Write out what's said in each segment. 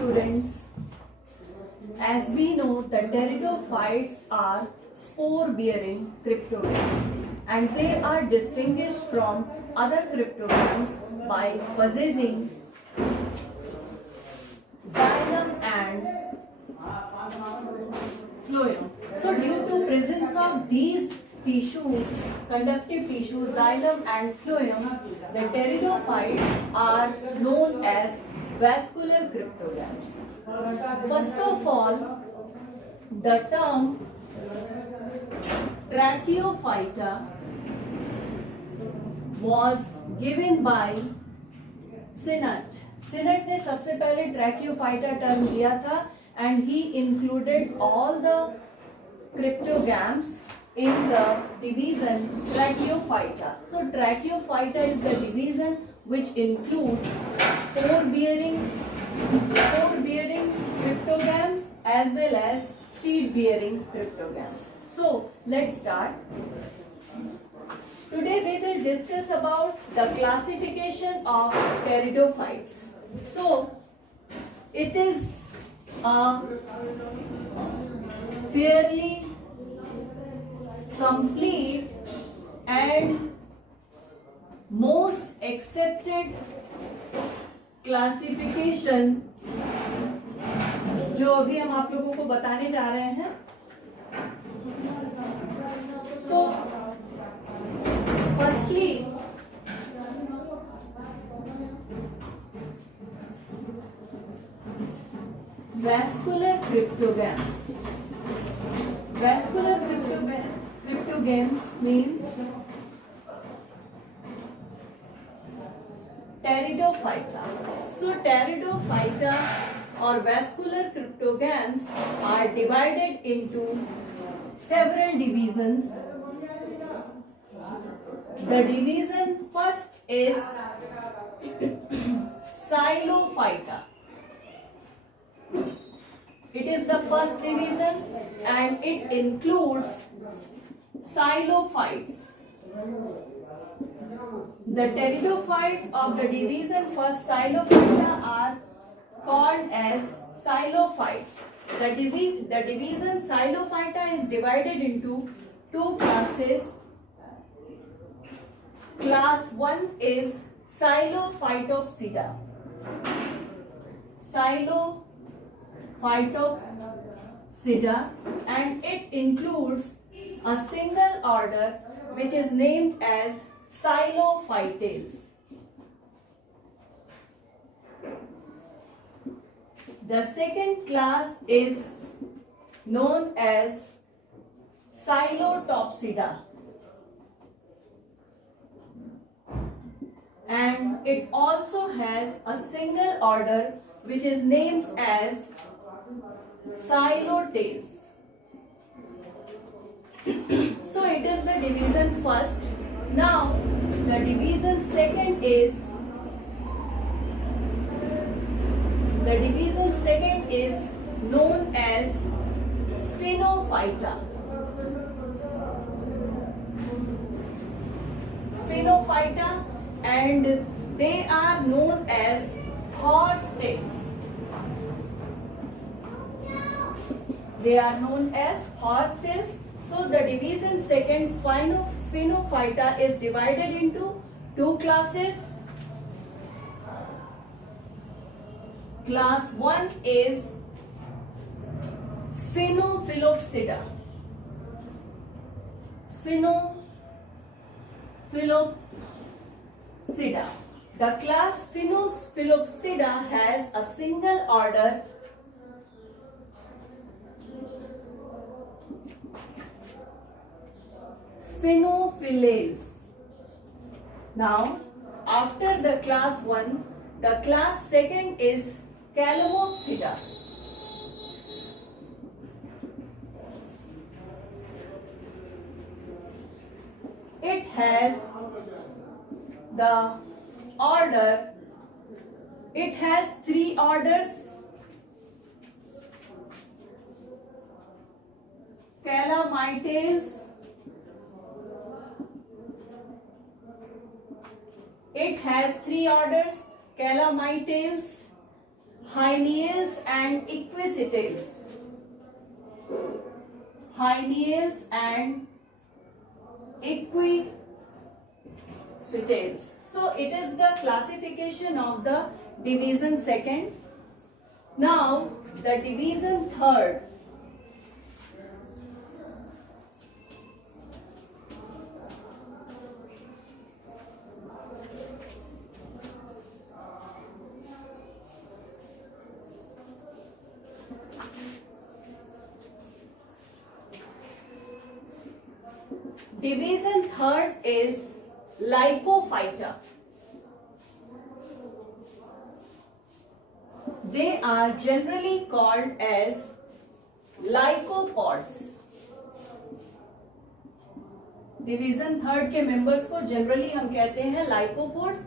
students, as we know, the pteridophytes are spore-bearing cryptogams, and they are distinguished from other cryptogams by possessing xylem and phloem. So, due to presence of these tissues, conductive tissues, xylem and phloem, the pteridophytes are known as vascular cryptogams. First of all, the term Tracheophyta was given by Sinnott. Sinnott ने सबसे पहले Tracheophyta term दिया था, and he included all the cryptogams in the division Tracheophyta. So Tracheophyta is the division which include spore-bearing cryptogams as well as seed-bearing cryptogams. So let's start. Today we will discuss about the classification of pteridophytes. So it is a fairly complete and most accepted classification जो अभी हम आप लोगों को बताने जा रहे हैं. So firstly, vascular cryptogams. Vascular cryptogams means pteridophyta. So pteridophyta or vascular cryptogams are divided into several divisions. The division first is Xylophyta. It is the first division and it includes xylophytes. The pteridophytes of the division first Xylophyta are called as xylophytes. The division Xylophyta is divided into two classes. Class 1 is Xylophytopsida. Xylophytopsida, and it includes a single order which is named as Xylophytales. The second class is known as Xylotopsida, and it also has a single order which is named as Xylotales. So it is the division first. Now the division second is known as Sphenophyta. And they are known as horsetails. So the division second, Sphenophyta, is divided into two classes. Class 1 is Sphenophyllopsida. The class Sphenophyllopsida has a single order Sphenophyllales. Now, after the class 1, the class second is Calamopsida. It has the order, it has three orders: Calamitales, It has three orders: Calamitales, Hyenaeals and equisetails. Hyenaeals and equisetails. So it is the classification of the division second. Now the division third. Division third is Lycophyta. They are generally called as lycopods. Division third के members को generally हम कहते हैं lycopods,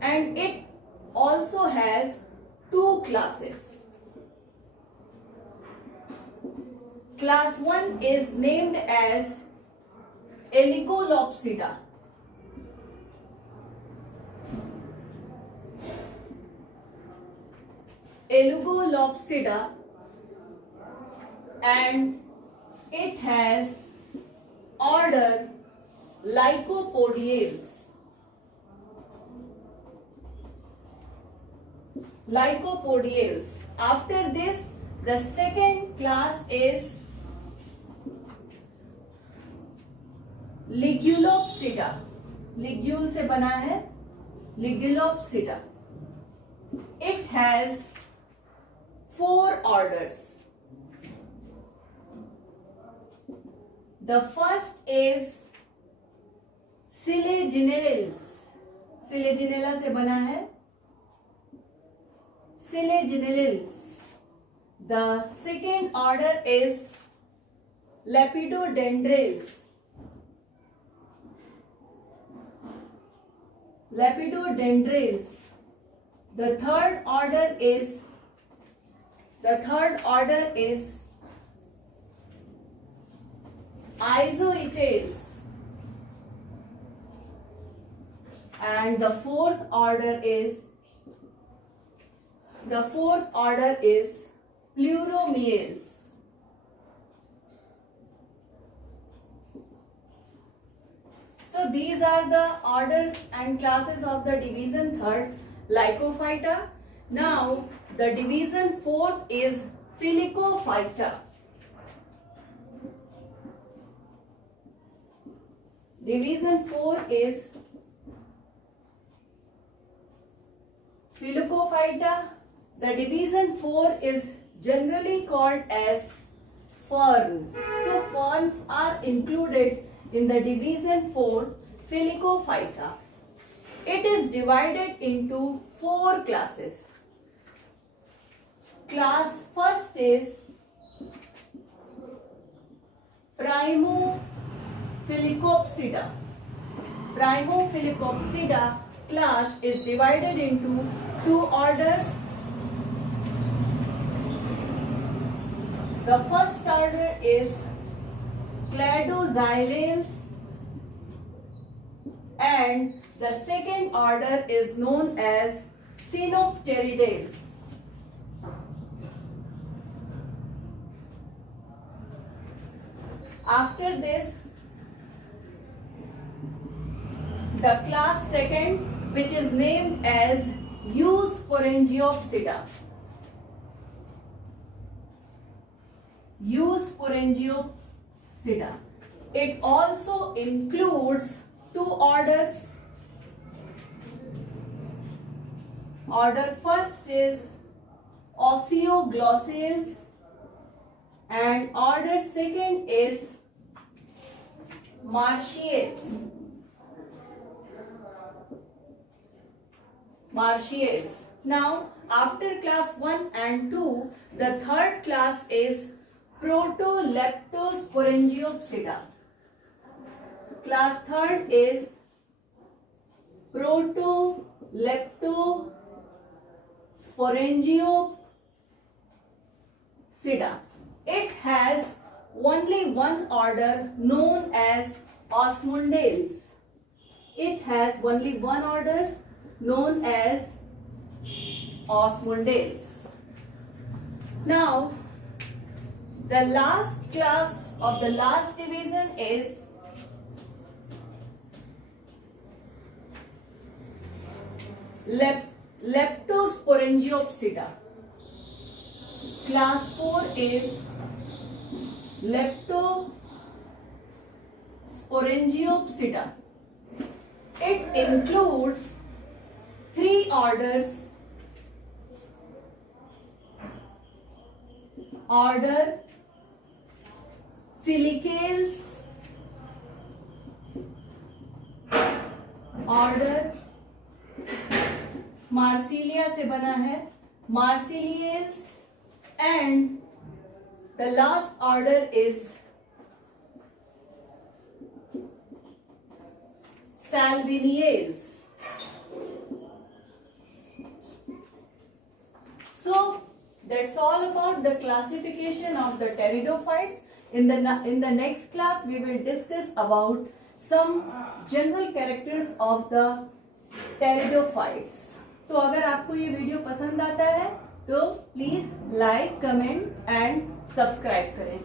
and it also has two classes. Class 1 is named as Eligolopsida. Eligolopsida, and it has order Lycopodiales. Lycopodiales. After this, the second class is Ligulopsida. Ligule से बना है Ligulopsida. It has 4 orders. The first is Selaginellales. Selaginella से बना है Selaginellales. The second order is Lepidodendrales. Lepidodendrales. The third order is Isoetales, and the fourth order is Pleuromiales. So these are the orders and classes of the division third, Lycophyta. Now the division fourth is Filicophyta. Division 4 is Filicophyta. The division 4 is generally called as ferns. So ferns are included in the division 4, Filicophyta. It is divided into 4 classes. Class first is Primofilicopsida. Primofilicopsida class is divided into 2 orders. The first order is Cladoxylales, and the second order is known as Cynopteridales. After this, the class second, which is named as Eusporangiopsida. Eusporangiopsida. It also includes 2 orders. Order first is Ophioglossales, and order second is Martiales. Now, after class 1 and 2, the third class is Protoleptosporangiopsida. Class third is Protoleptosporangiopsida. It has only one order known as Osmundales. It has only one order known as Osmundales. Now, the last class of the last division is Leptosporangiopsida. Class 4 is Leptosporangiopsida. It includes 3 orders. Order Filicales, order Marsilea से बना है, Marsileales, and the last order is Salviniales. So that's all about the classification of the pteridophytes. In the next class we will discuss about some general characters of the pteridophytes. तो अगर आपको ये video पसंद आता है तो please like, comment and subscribe करें.